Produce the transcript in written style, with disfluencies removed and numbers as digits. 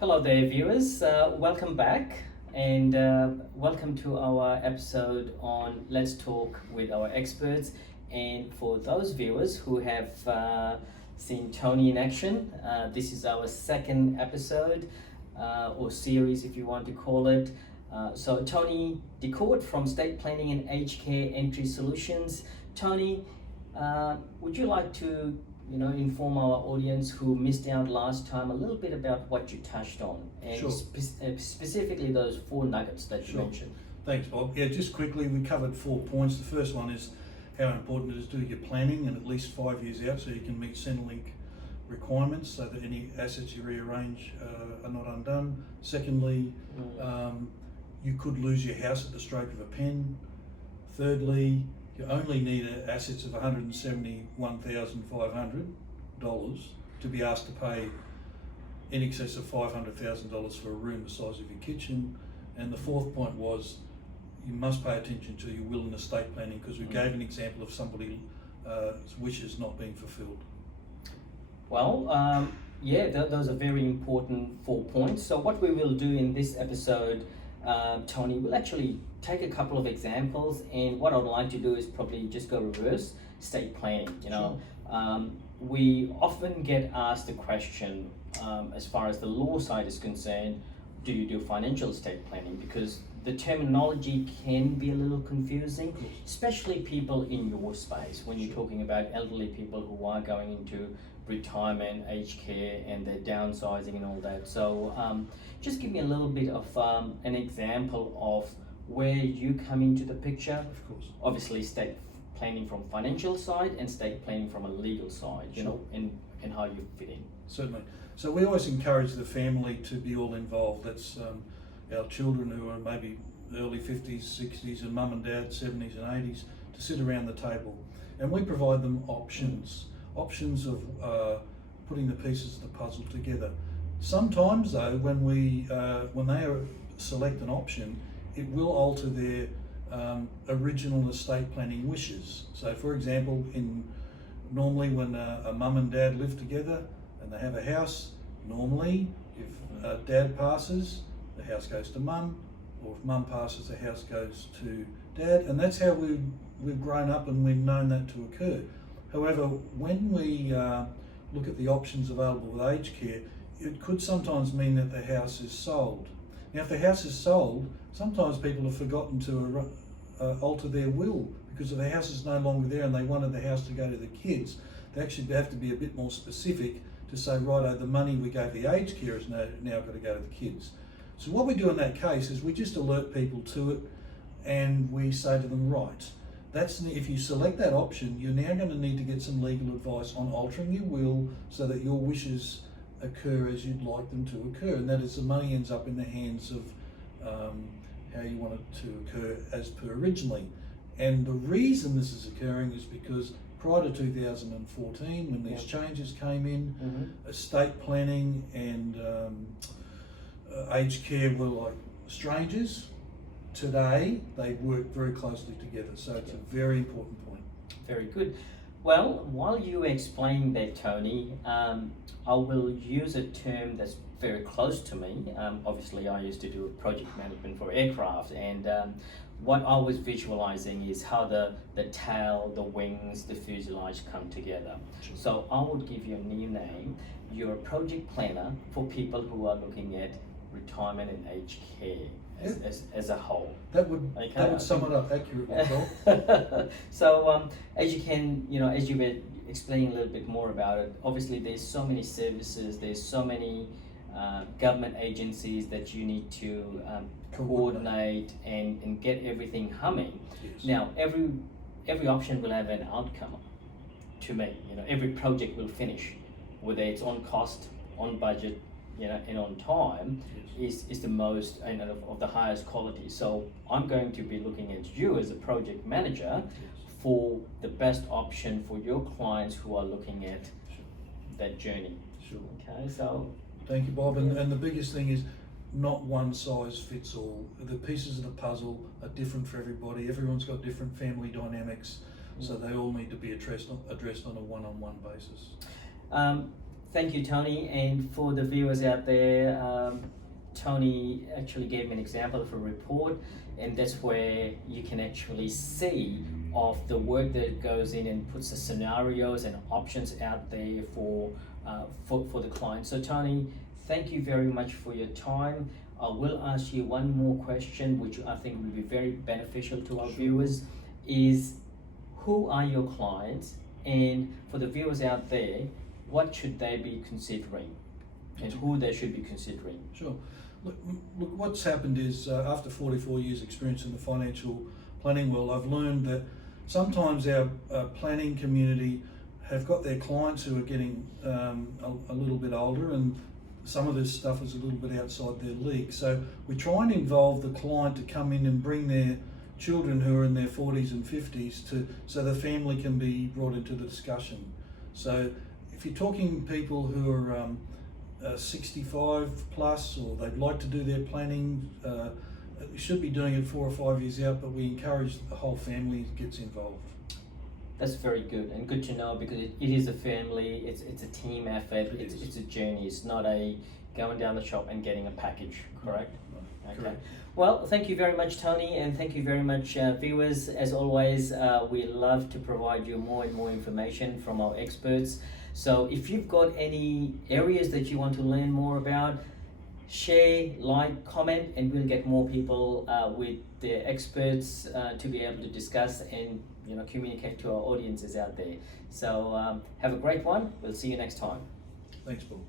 Hello there, viewers. Welcome back and welcome to our episode on Let's Talk with our experts. And for those viewers who have seen Tony in action, this is our second episode or series, if you want to call it. So Tony de Kort from Estate Planning and Aged Care Entry Solutions. Tony, would you like to inform our audience who missed out last time a little bit about what you touched on and Sure. Specifically those four nuggets that you Sure. mentioned? Thanks, Bob. Yeah, just quickly, we covered 4 points. The first one is how important it is to do your planning and at least 5 years out so you can meet Centrelink requirements so that any assets you rearrange are not undone. Secondly, you could lose your house at the stroke of a pen. Thirdly, you only need assets of $171,500 to be asked to pay in excess of $500,000 for a room the size of your kitchen. And the fourth point was you must pay attention to your will and estate planning because we gave an example of somebody's wishes not being fulfilled. Well, those are very important 4 points. So what we will do in this episode, Tony, we'll actually take a couple of examples, and what I'd like to do is probably just go reverse estate planning. We often get asked the question, as far as the law side is concerned, do you do financial estate planning? Because the terminology can be a little confusing, especially people in your space when you're talking about elderly people who are going into retirement, aged care, and they're downsizing and all that. So just give me a little bit of an example of where you come into the picture. Of course. Obviously, estate planning from financial side and estate planning from a legal side, and how you fit in. Certainly. So we always encourage the family to be all involved. That's our children who are maybe early 50s, 60s, and mum and dad, 70s and 80s, to sit around the table. And we provide them options of putting the pieces of the puzzle together. Sometimes though, when they select an option, it will alter their original estate planning wishes. So for example, normally when a mum and dad live together and they have a house, normally if dad passes, the house goes to mum, or if mum passes, the house goes to dad, and that's how we've grown up and we've known that to occur. However, when we look at the options available with aged care, it could sometimes mean that the house is sold. Now, if the house is sold, sometimes people have forgotten to alter their will because if the house is no longer there and they wanted the house to go to the kids, they actually have to be a bit more specific to say, righto, the money we gave the aged care is now got to go to the kids. So what we do in that case is we just alert people to it and we say to them, right, if you select that option, you're now going to need to get some legal advice on altering your will so that your wishes occur as you'd like them to occur, and that is the money ends up in the hands of how you want it to occur as per originally. And the reason this is occurring is because prior to 2014, when these changes came in, estate planning and aged care were like strangers. Today, they work very closely together, so it's a very important point. Very good. Well, while you explain that, Tony, I will use a term that's very close to me. Obviously, I used to do project management for aircraft, and what I was visualizing is how the tail, the wings, the fuselage come together. Sure. So I would give you a new name. You're a project planner for people who are looking at retirement and aged care as a whole. That would sum it up accurately, Joel. So as you were explaining a little bit more about it, obviously there's so many services, there's so many government agencies that you need to coordinate and get everything humming. Yes. Now every option will have an outcome to me. Every project will finish, whether it's on cost, on budget, and on time, is the most and of the highest quality. So I'm going to be looking at you as a project manager for the best option for your clients who are looking at that journey. Sure. Okay, so thank you, Bob. And the biggest thing is not one size fits all. The pieces of the puzzle are different for everybody. Everyone's got different family dynamics, so they all need to be addressed on a one-on-one basis. Thank you, Tony. And for the viewers out there, Tony actually gave me an example of a report, and that's where you can actually see of the work that goes in and puts the scenarios and options out there for the client. So Tony, thank you very much for your time. I will ask you one more question, which I think will be very beneficial to our viewers, is who are your clients? And for the viewers out there, what should they be considering and who they should be considering? Sure. Look, what's happened is after 44 years experience in the financial planning world, I've learned that sometimes our planning community have got their clients who are getting a little bit older, and some of this stuff is a little bit outside their league. So we try and involve the client to come in and bring their children who are in their 40s and 50s so the family can be brought into the discussion. So if you're talking people who are 65 plus, or they'd like to do their planning, you should be doing it 4 or 5 years out, but we encourage the whole family gets involved. That's very good and good to know, because it is a family, it's a team effort, it's a journey, it's not a going down the shop and getting a package, correct? Right. Okay. Correct. Well, thank you very much, Tony, and thank you very much, viewers. As always, we love to provide you more and more information from our experts. So if you've got any areas that you want to learn more about, share, like, comment, and we'll get more people with the experts to be able to discuss and communicate to our audiences out there. So have a great one. We'll see you next time. Thanks, Paul.